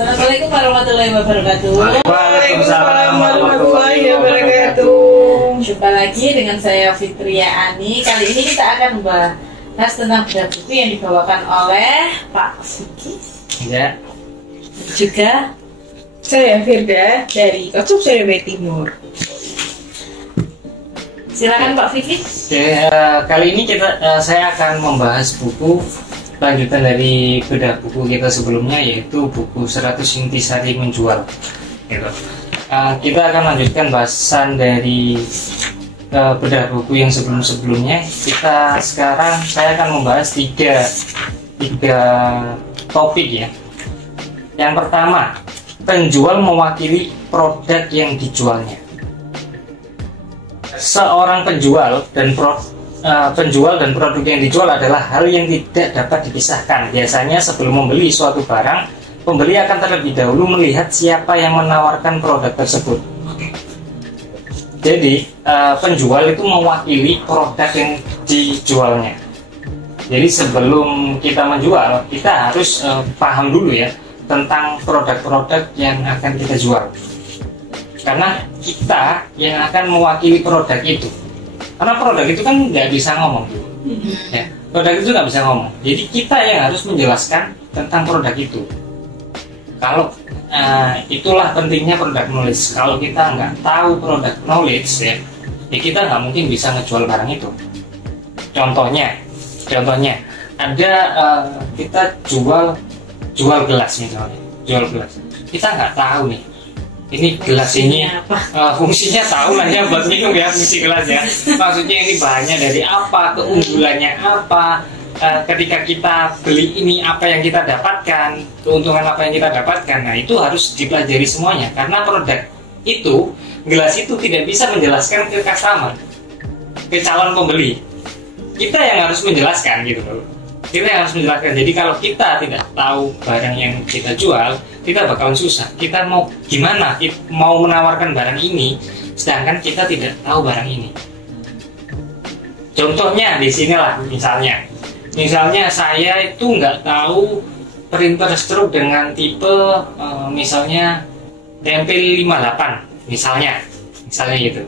Assalamualaikum warahmatullahi wabarakatuh. Waalaikumsalam warahmatullahi wabarakatuh. Jumpa lagi dengan saya Fitria Ani. Kali ini kita akan membahas tentang bedah buku yang dibawakan oleh Pak Vicky. Ya. Juga Saya Firda dari Kosub Surabaya Timur. silakan Pak Vicky. Oke, kali ini saya akan membahas buku lanjutan dari bedah buku kita sebelumnya, yaitu buku 100 Intisari Menjual. Gitu. Kita akan lanjutkan bahasan dari bedah buku yang sebelum-sebelumnya. Saya akan membahas tiga topik ya. Yang pertama, penjual mewakili produk yang dijualnya. Seorang penjual dan produk yang dijual adalah hal yang tidak dapat dipisahkan. Biasanya sebelum membeli suatu barang, pembeli akan terlebih dahulu melihat siapa yang menawarkan produk tersebut. Jadi penjual itu mewakili produk yang dijualnya. Jadi sebelum kita menjual, kita harus paham dulu ya tentang produk-produk yang akan kita jual. Karena kita yang akan mewakili produk itu. Karena produk itu kan nggak bisa ngomong, ya. Produk itu nggak bisa ngomong. Jadi kita yang harus menjelaskan tentang produk itu. Kalau itulah pentingnya produk knowledge. Kalau kita nggak tahu produk knowledge, ya kita nggak mungkin bisa ngejual barang itu. Contohnya, ada kita jual gelas misalnya, kita nggak tahu nih. Ini gelas ini fungsinya tahu lah ya buat minum ya, fungsi gelas ya. Maksudnya ini bahannya dari apa, keunggulannya apa, ketika kita beli ini apa yang kita dapatkan, keuntungan apa yang kita dapatkan. Nah itu harus dipelajari semuanya, karena produk itu, gelas itu tidak bisa menjelaskan ke customer, ke calon pembeli. Kita yang harus menjelaskan gitu loh. Kita yang harus menjelaskan. Jadi kalau kita tidak tahu barang yang kita jual, kita bakalan susah. Kita mau gimana? Mau menawarkan barang ini, sedangkan kita tidak tahu barang ini. Contohnya di sinilah, misalnya saya itu nggak tahu printer stroke dengan tipe misalnya TMP58, misalnya gitu.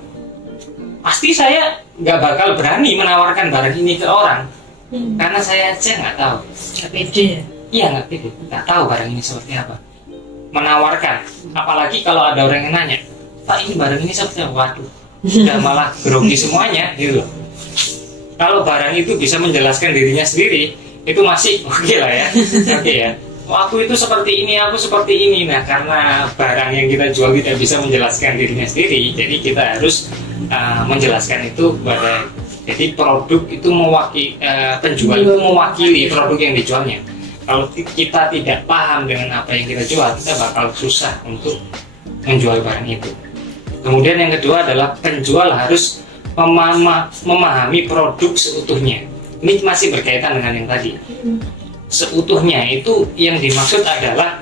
Pasti saya nggak bakal berani menawarkan barang ini ke orang. Karena saya aja nggak tahu. Nggak pede ya? Iya, nggak pede, nggak tahu barang ini seperti apa. Menawarkan, apalagi kalau ada orang yang nanya, Pak ini barang ini seperti apa? Waduh, udah malah grogi semuanya gitu. Kalau barang itu bisa menjelaskan dirinya sendiri, itu masih oke lah ya. Oke ya. Aku itu seperti ini, aku seperti ini. Nah, karena barang yang kita jual tidak bisa menjelaskan dirinya sendiri, jadi kita harus menjelaskan itu kepada. Jadi produk itu penjual itu mewakili produk yang dijualnya. Kalau kita tidak paham dengan apa yang kita jual, kita bakal susah untuk menjual barang itu. Kemudian yang kedua adalah penjual harus memahami produk seutuhnya. Ini masih berkaitan dengan yang tadi. Seutuhnya itu yang dimaksud adalah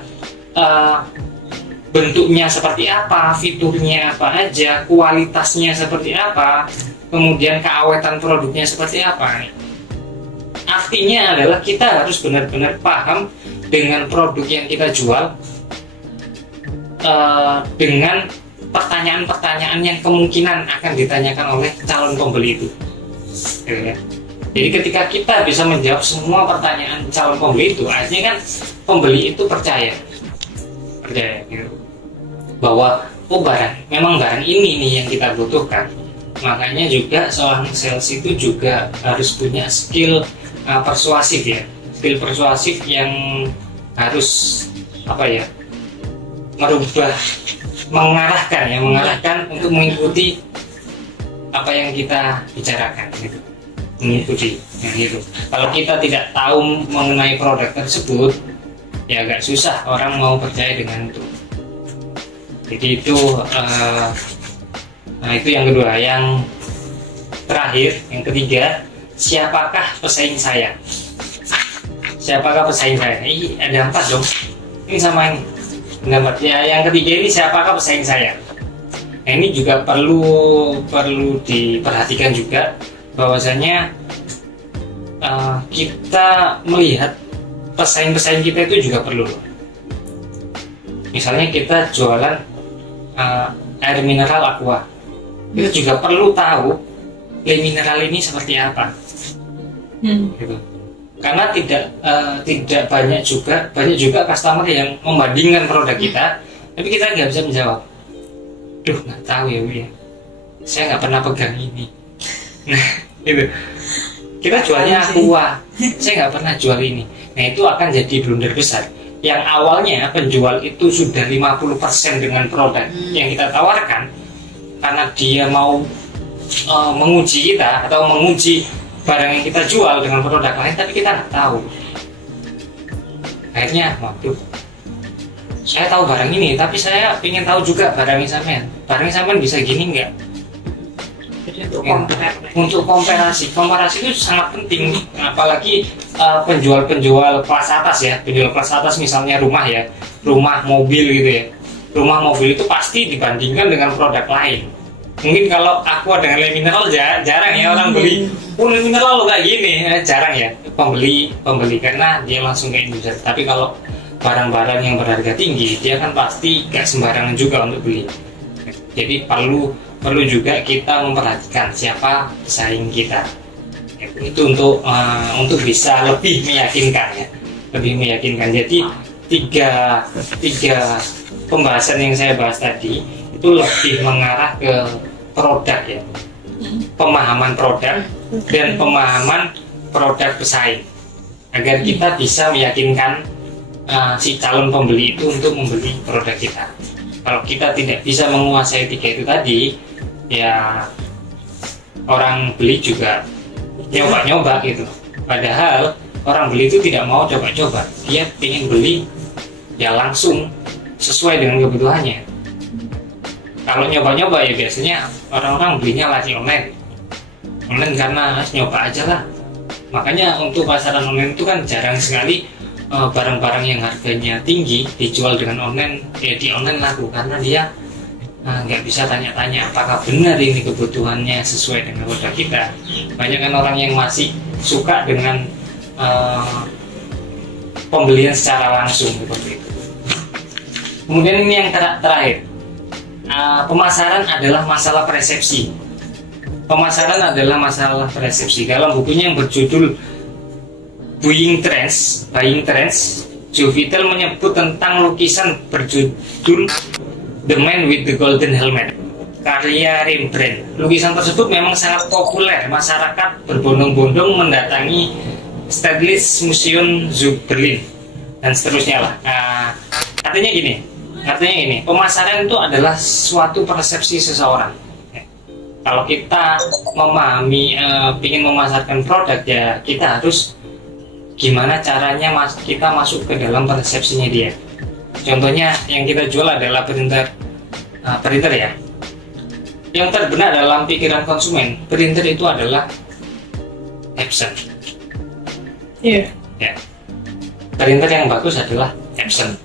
bentuknya seperti apa, fiturnya apa aja, kualitasnya seperti apa, kemudian keawetan produknya seperti apa. Artinya adalah kita harus benar-benar paham dengan produk yang kita jual, dengan pertanyaan-pertanyaan yang kemungkinan akan ditanyakan oleh calon pembeli itu. Jadi ketika kita bisa menjawab semua pertanyaan calon pembeli itu, artinya kan pembeli itu percaya gitu, bahwa memang barang ini nih yang kita butuhkan. Makanya juga seorang sales itu juga harus punya skill persuasif ya, skill persuasif yang harus mengarahkan untuk mengikuti apa yang kita bicarakan gitu. Mengikuti yang itu. Kalau kita tidak tahu mengenai produk tersebut, ya agak susah orang mau percaya dengan itu. Jadi itu itu yang kedua. Yang terakhir, yang ketiga, siapakah pesaing saya? Ini ada 4 dong. Ini sama ini. Enggak, ya, yang ketiga ini siapakah pesaing saya? Nah, ini juga perlu diperhatikan juga, bahwasanya kita melihat pesaing-pesaing kita itu juga perlu. Misalnya kita jualan air mineral Aqua, kita juga perlu tahu air mineral ini seperti apa. Gitu. Karena tidak banyak juga customer yang membandingkan produk kita, tapi kita nggak bisa menjawab. Duh, nggak tahu ya Bu ya, saya nggak pernah pegang ini. Nah itu kita jualnya Aqua, saya nggak pernah jual ini. Nah itu akan jadi blunder besar. Yang awalnya penjual itu sudah 50% dengan produk yang kita tawarkan, karena dia mau menguji kita atau menguji barang yang kita jual dengan produk lain, tapi kita nggak tahu. Akhirnya, waduh, saya tahu barang ini, tapi saya ingin tahu juga barangnya sampean bisa gini nggak? Untuk komparasi itu sangat penting, apalagi penjual-penjual kelas atas ya, penjual kelas atas misalnya rumah mobil gitu ya. Rumah mobil itu pasti dibandingkan dengan produk lain. Mungkin kalau Aqua dengan Le Mineral jarang ya orang beli. Le Mineral lo kayak gini, jarang ya pembeli karena dia langsung ke industri. Tapi kalau barang-barang yang berharga tinggi, dia kan pasti gak sembarangan juga untuk beli. Jadi perlu juga kita memperhatikan siapa pesaing kita. Itu untuk bisa lebih meyakinkan ya, Jadi tiga pembahasan yang saya bahas tadi itu lebih mengarah ke produk ya, pemahaman produk dan pemahaman produk pesaing, agar kita bisa meyakinkan si calon pembeli itu untuk membeli produk kita. Kalau kita tidak bisa menguasai tiga itu tadi, ya orang beli juga nyoba-nyoba gitu. Padahal orang beli itu tidak mau coba-coba, dia ingin beli ya langsung sesuai dengan kebutuhannya. Kalau nyoba-nyoba ya biasanya orang-orang belinya lagi online karena nyoba aja lah. Makanya untuk pasaran online itu kan jarang sekali barang-barang yang harganya tinggi dijual dengan online, di online laku, karena dia nggak bisa tanya-tanya apakah benar ini kebutuhannya sesuai dengan produk kita. Banyak kan orang yang masih suka dengan pembelian secara langsung seperti itu. Kemudian ini yang terakhir, pemasaran adalah masalah persepsi. Dalam bukunya yang berjudul Buying Trends, Joe Vitale menyebut tentang lukisan berjudul The Man with the Golden Helmet, karya Rembrandt. Lukisan tersebut memang sangat populer, masyarakat berbondong-bondong mendatangi Staatsmuseum zu Berlin dan seterusnya lah. Artinya gini, pemasaran itu adalah suatu persepsi seseorang. Kalau kita memahami, ingin memasarkan produk, ya kita harus gimana caranya kita masuk ke dalam persepsinya dia. Contohnya yang kita jual adalah printer ya. Yang terbenar dalam pikiran konsumen, printer itu adalah Epson. Iya. Ya. Printer yang bagus adalah Epson.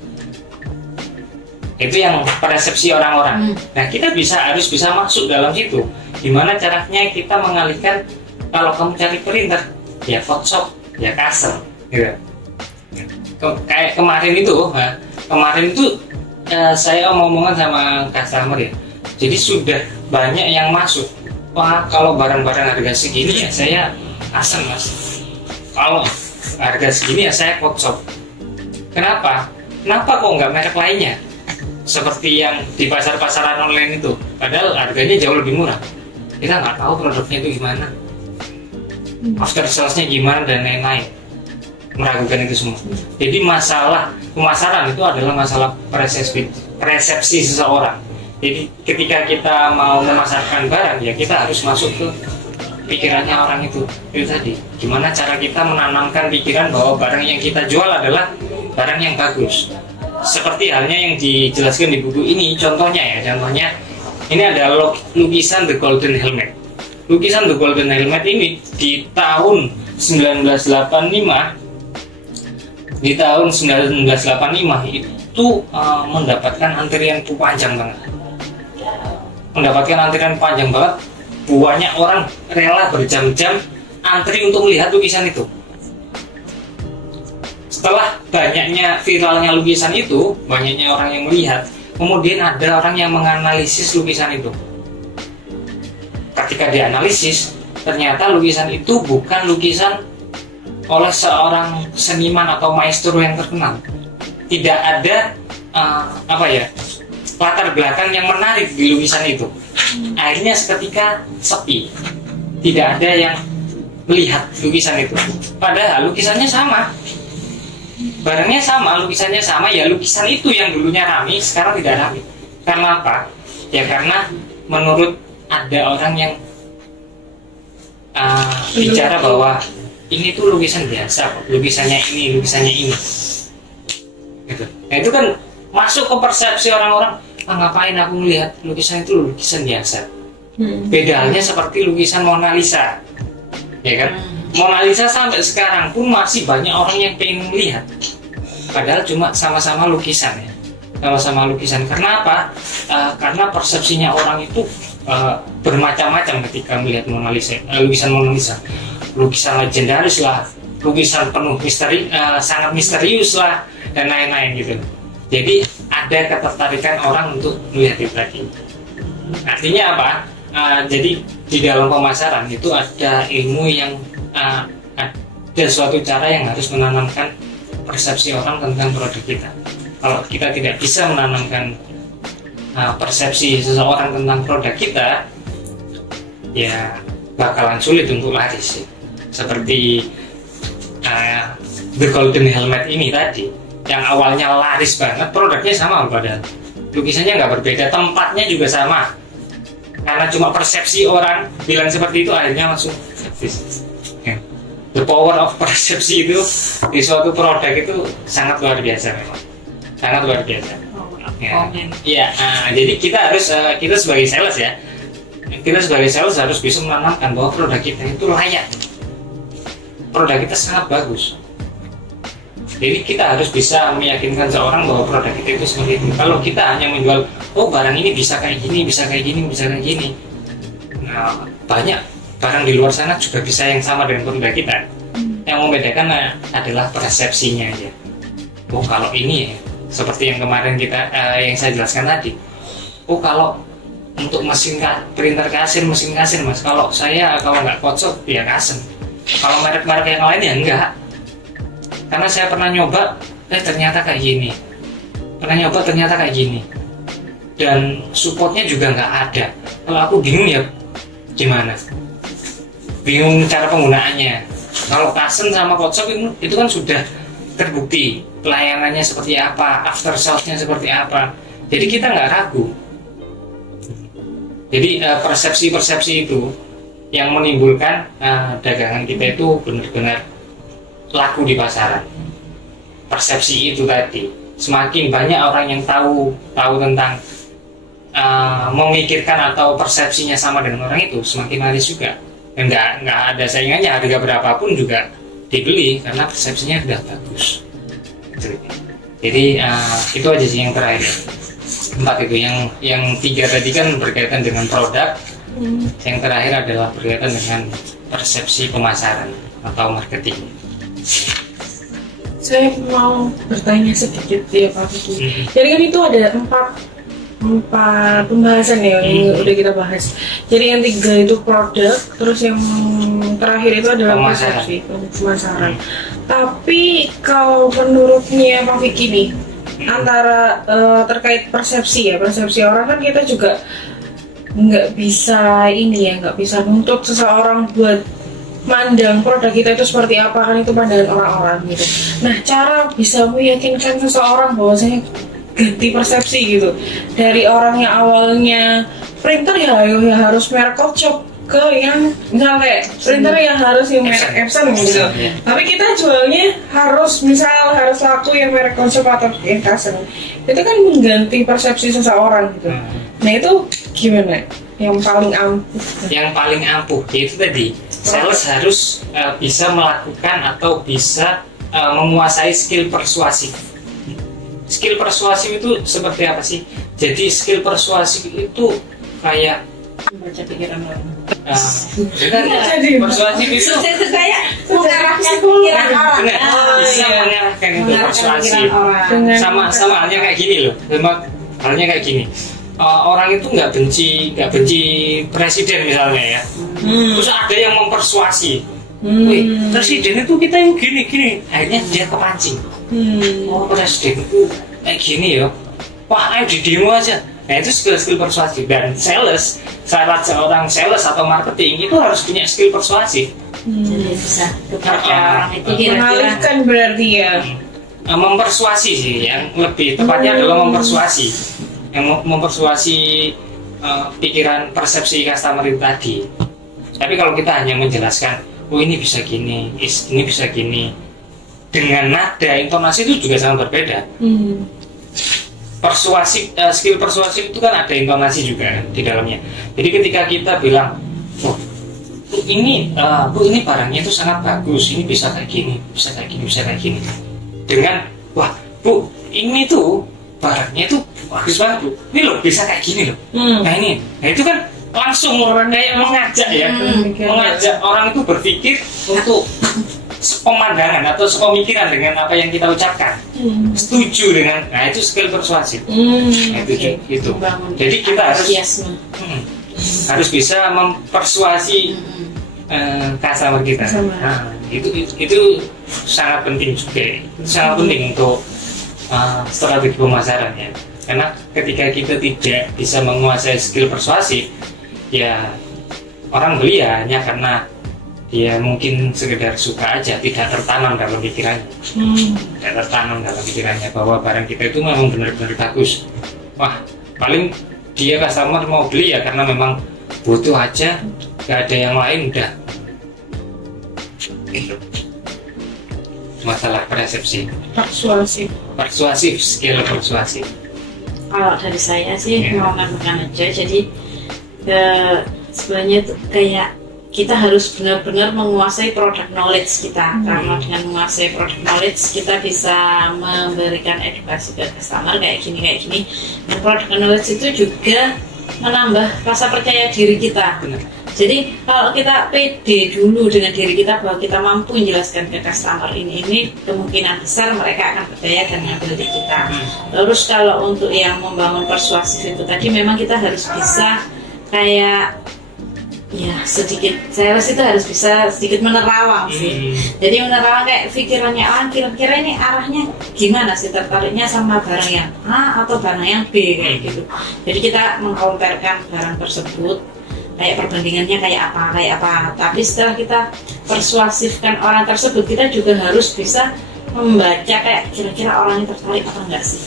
Itu yang persepsi orang-orang. Nah, kita harus bisa masuk dalam situ. Gimana caranya kita mengalihkan, kalau kamu cari printer, ya Photoshop, ya Castle, gitu. Kayak kemarin itu saya omongan sama customer ya. Jadi sudah banyak yang masuk. Wah, kalau barang-barang harga segini ya saya Castle mas. Kalau harga segini ya saya Photoshop. Kenapa kok nggak merek lainnya? Seperti yang di pasar-pasaran online itu, padahal harganya jauh lebih murah. Kita nggak tahu produknya itu gimana, after salesnya gimana dan lain-lain, meragukan itu semua. Jadi masalah pemasaran itu adalah masalah persepsi seseorang. Jadi ketika kita mau memasarkan barang, ya kita harus masuk ke pikirannya orang itu tadi. Gimana cara kita menanamkan pikiran bahwa barang yang kita jual adalah barang yang bagus. Seperti halnya yang dijelaskan di buku ini, contohnya ini adalah lukisan The Golden Helmet. Lukisan The Golden Helmet ini di tahun 1985 itu mendapatkan antrian panjang banget. Banyak orang rela berjam-jam antri untuk melihat lukisan itu. setelah banyaknya viralnya lukisan itu, banyaknya orang yang melihat, kemudian ada orang yang menganalisis lukisan itu. Ketika dianalisis, ternyata lukisan itu bukan lukisan oleh seorang seniman atau maestro yang terkenal. Tidak ada latar belakang yang menarik di lukisan itu. Akhirnya seketika sepi, tidak ada yang melihat lukisan itu. Padahal lukisannya sama, barangnya sama, lukisannya sama, ya lukisan itu yang dulunya ramai sekarang tidak ramai. Karena apa? Ya karena menurut ada orang yang bicara bahwa ini tuh lukisan biasa, lukisannya ini gitu. Nah itu kan masuk ke persepsi orang-orang, ngapain aku melihat lukisan itu lukisan biasa. Beda halnya seperti lukisan Mona Lisa, ya kan? Mona Lisa sampai sekarang pun masih banyak orang yang pengen melihat, padahal cuma sama-sama lukisan ya, sama-sama lukisan. Karena apa? Karena persepsinya orang itu bermacam-macam ketika melihat Mona Lisa, lukisan Mona Lisa. Lukisan legendaris lah, lukisan penuh misteri, sangat misterius lah, dan lain-lain gitu. Jadi ada ketertarikan orang untuk melihat itu tadi. Artinya apa? Jadi di dalam pemasaran itu ada ilmu yang ada suatu cara yang harus menanamkan persepsi orang tentang produk kita. Kalau kita tidak bisa menanamkan persepsi seseorang tentang produk kita, ya bakalan sulit untuk laris. Seperti The Golden Helmet ini tadi, yang awalnya laris banget, produknya sama padahal lukisannya nggak berbeda, tempatnya juga sama. Karena cuma persepsi orang bilang seperti itu, akhirnya langsung habis. The power of persepsi itu di suatu produk itu sangat luar biasa memang, sangat luar biasa. Ya, jadi kita harus kita sebagai sales ya, kita sebagai sales harus bisa menanamkan bahwa produk kita itu layak, produk kita sangat bagus. Jadi kita harus bisa meyakinkan seorang bahwa produk kita itu seperti itu. Kalau kita hanya menjual, oh barang ini bisa kayak gini, bisa kayak gini, bisa kayak gini, nah banyak barang di luar sana juga bisa yang sama dengan produk kita. Yang membedakan adalah persepsinya aja. Oh kalau ini ya, seperti yang kemarin kita yang saya jelaskan tadi. Oh kalau untuk mesin printer kasir, mesin kasir mas, kalau nggak kocok ya kasem. Kalau merek-merek yang lain ya enggak. Karena saya pernah nyoba, ternyata kayak gini. Pernah nyoba ternyata kayak gini. Dan supportnya juga nggak ada. Kalau aku bingung ya gimana? Bingung cara penggunaannya. Kalau kasem sama kocok itu kan sudah terbukti pelayanannya seperti apa, after sales-nya seperti apa. Jadi kita nggak ragu. Jadi persepsi-persepsi itu yang menimbulkan dagangan kita itu benar-benar laku di pasaran. Persepsi itu tadi, semakin banyak orang yang tahu tentang memikirkan atau persepsinya sama dengan orang itu, semakin laris juga. Dan nggak ada saingannya, harga berapapun juga dibeli karena persepsinya sudah bagus. Jadi itu aja sih yang terakhir. 4 itu, yang 3 tadi kan berkaitan dengan produk. Yang terakhir adalah berkaitan dengan persepsi pemasaran atau marketing. Saya mau bertanya sedikit ya Pak Vicky. Jadi kan itu ada 4 pembahasan ya yang udah kita bahas. Jadi yang 3 itu produk, terus yang terakhir itu adalah persepsi pemasaran. Tapi kalau menurutnya Pak Vicky nih, antara terkait persepsi orang kan kita juga nggak bisa nuntut seseorang buat mandang produk kita itu seperti apa, kan itu pandangan orang-orang gitu. Nah, cara bisa meyakinkan seseorang bahwasanya ganti persepsi gitu dari orang yang awalnya printer ya harus merek kocok ke yang misalnya printer yang harus yang merek Epson gitu. Tapi kita jualnya harus laku yang merek kocok atau yang Kasen. Itu kan mengganti persepsi seseorang gitu. Nah itu gimana? Yang paling ampuh? Yang paling ampuh yaitu tadi sales harus bisa melakukan atau bisa menguasai skill persuasif. Skill persuasif itu seperti apa sih? Jadi skill persuasif itu kayak membaca pikiran orang. Jadi persuasif itu kayak mengarahkan pikiran orang. Benar, bisa iya. mengarahkan itu Mengarahkan persuasi. pikiran orang. Dengan- Sama halnya kayak gini loh, sama halnya kayak gini. Orang itu nggak benci presiden misalnya ya. Terus ada yang mempersuasi, wih presiden itu kita yang gini, akhirnya dia kepancing. Oh presiden itu kayak gini ya, wah ayo di demo aja. Nah itu skill persuasi, dan syarat seorang sales atau marketing itu harus punya skill persuasi. Jadi bisa kepada orang itu kira-kira Mengalihkan berarti ya. Mempersuasi sih, yang lebih tepatnya adalah mempersuasi, yang mempersuasi pikiran persepsi customer itu tadi. Tapi kalau kita hanya menjelaskan, oh ini bisa gini, ini bisa gini, dengan nada intonasi itu juga sangat berbeda. Skill persuasif itu kan ada intonasi juga kan di dalamnya. Jadi ketika kita bilang, oh ini barangnya itu sangat bagus, ini bisa kayak gini, bisa kayak gini, bisa kayak gini, dengan wah bu ini tuh barangnya itu bagus banget bu, ini loh bisa kayak gini loh. Nah itu kan langsung kayak mengajak ya, mengajak orang itu berpikir untuk sepemandangan atau sepemikiran dengan apa yang kita ucapkan, setuju dengan, nah itu skill persuasif. Nah, itu. Jadi kita harus bisa mempersuasi customer kita. Nah, itu sangat penting juga, itu sangat penting untuk strategi pemasaran ya. Karena ketika kita tidak bisa menguasai skill persuasif, ya orang beli ya hanya karena dia mungkin sekedar suka aja, tidak tertanam dalam pikirannya, tidak tertanam dalam pikirannya bahwa barang kita itu memang benar-benar bagus. Wah, paling dia customer mau beli ya karena memang butuh aja, gak ada yang lain udah. Gitu. Masalah persepsi. Persuasif, skill persuasif. Kalau dari saya sih mau nambahkan aja, jadi sebenarnya tuh kayak kita harus benar-benar menguasai product knowledge kita, karena dengan menguasai product knowledge kita bisa memberikan edukasi ke customer kayak gini. Dan product knowledge itu juga menambah rasa percaya diri kita. Benar. Jadi kalau kita pede dulu dengan diri kita bahwa kita mampu menjelaskan ke customer ini kemungkinan besar mereka akan percaya dan ngambil di kita. Terus kalau untuk yang membangun persuasif itu tadi memang kita harus bisa kayak ya sedikit, sales itu harus bisa sedikit menerawang sih. Jadi menerawang kayak pikirannya orang, kira-kira ini arahnya gimana sih, tertariknya sama barang yang A atau barang yang B kayak gitu. Jadi kita mengkomparkan barang tersebut, kayak perbandingannya kayak apa. Tapi setelah kita persuasifkan orang tersebut, kita juga harus bisa membaca kayak kira-kira orangnya tertarik apa enggak sih.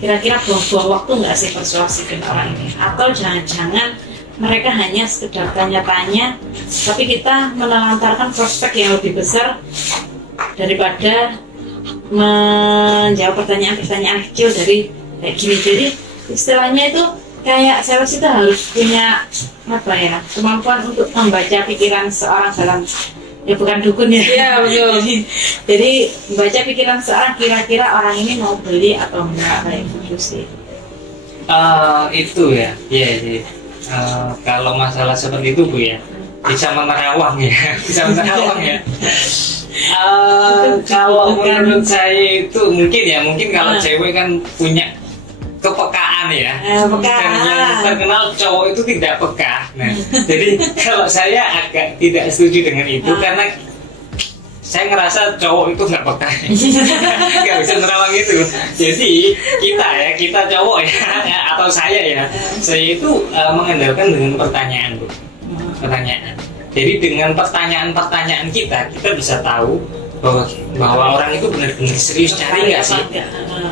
Kira-kira buang-buang waktu enggak sih persuasifin orang ini, atau jangan-jangan mereka hanya sekedar tanya-tanya, tapi kita menelantarkan prospek yang lebih besar daripada menjawab pertanyaan-pertanyaan kecil dari kayak gini. Jadi istilahnya itu kayak sales itu harus punya apa ya, kemampuan untuk membaca pikiran seorang dalam, ya bukan dukun ya. Iya betul. Jadi membaca pikiran seorang, kira-kira orang ini mau beli atau enggak kayak gitu sih. Itu ya, iya. Kalau masalah seperti itu Bu ya, bisa menerawang ya, bisa menerawang ya. Kalau menurut saya itu mungkin kalau cewek kan punya kepekaan ya, dan yang terkenal cowok itu tidak peka. Nah, jadi kalau saya agak tidak setuju dengan itu karena saya ngerasa cowok itu nggak peka, nggak bisa nerawang itu. Jadi kita cowok ya, atau saya itu mengandalkan dengan pertanyaan Bu, pertanyaan. Jadi dengan pertanyaan kita bisa tahu bahwa orang itu benar-benar serius cari nggak sih,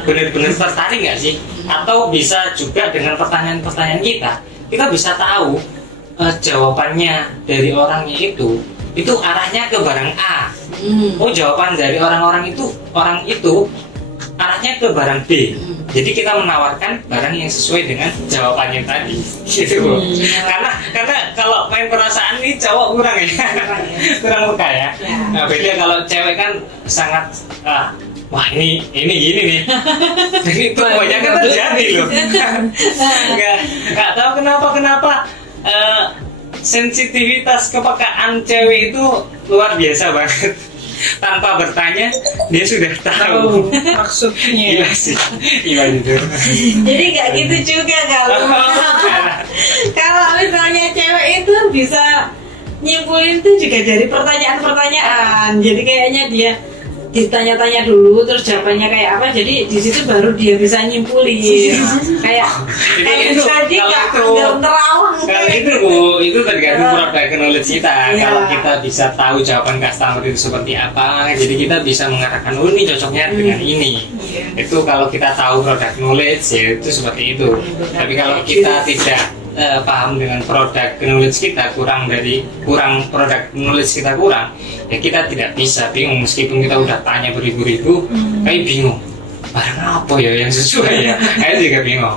benar-benar tertarik nggak sih, atau bisa juga dengan pertanyaan-pertanyaan kita bisa tahu jawabannya dari orangnya itu arahnya ke barang A. Oh, jawaban dari orang itu arahnya ke barang B. Jadi kita menawarkan barang yang sesuai dengan jawabannya tadi, gitu. Karena kalau main perasaan ini cowok kurang kurang peka ya. Nah, beda kalau cewek kan sangat wah ini gini nih. Jadi itu kebanyakan terjadi loh. Nggak tahu kenapa sensitivitas kepekaan cewek itu luar biasa banget. tanpa bertanya dia sudah tahu. Tahu maksudnya. Iya sih, iya gitu. Jadi nggak gitu juga kalau misalnya cewek itu bisa nyimpulin tuh juga dari pertanyaan-pertanyaan. Jadi kayaknya dia ditanya-tanya dulu terus jawabannya kayak apa, jadi di situ baru dia bisa nyimpulin kayak tadi nggak terawang. Kalau itu Bu, itu tergantung produk knowledge kita. Kalau kita bisa tahu jawaban customer itu seperti apa, jadi kita bisa mengatakan oh ini cocoknya dengan ini. Itu kalau kita tahu produk knowledge ya itu seperti itu. Tapi kalau kita tidak paham dengan produk knowledge kita, kurang produk knowledge kita kurang, ya kita tidak bisa, bingung meskipun kita udah tanya beribu-ribu, kayak bingung barang apa ya yang sesuai ya, saya juga bingung.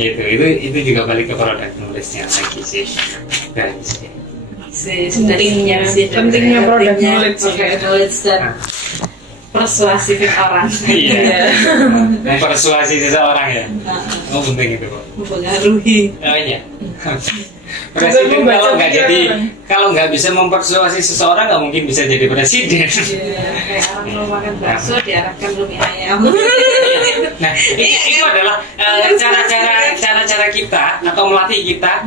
Itu juga balik ke produk knowledge-nya lagi sih. Pentingnya produk knowledge dan persuasifin orang. Iya. Mempersuasi seseorang ya. Oh penting itu kok. Mempengaruhi. Oh iya. Presiden kalau nggak bisa mempersuasi seseorang nggak mungkin bisa jadi presiden. Kayak orang mau makan bakso diarahkan mie ayam. Nah itu adalah cara-cara kita atau melatih kita,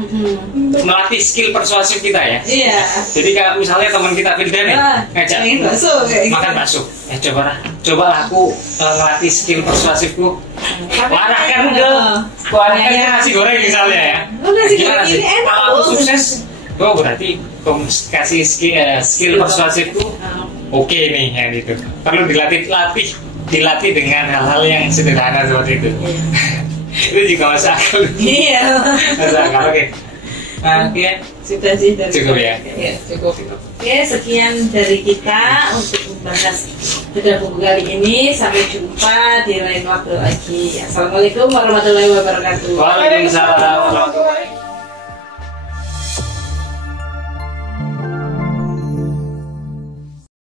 melatih skill persuasif kita ya. Iya. Jadi kalau misalnya teman kita Firda nih ngajak makan bakso, cobalah aku ngelatih skill persuasifku. Arahkan ke nasi goreng misalnya ya. Gimana sih? Kalau aku sukses, berarti kasih skill persuasifku oke nih yang itu. Perlu dilatih dengan hal-hal yang sederhana seperti itu. Itu juga masuk akal. Iya. Masuk akal. Oke. Oke. Sudah sih dari cukup ya. Cukup. Oke, sekian dari kita untuk membahas bedah buku kali ini. Sampai jumpa di lain waktu lagi. Assalamualaikum warahmatullahi wabarakatuh. Waalaikumsalam.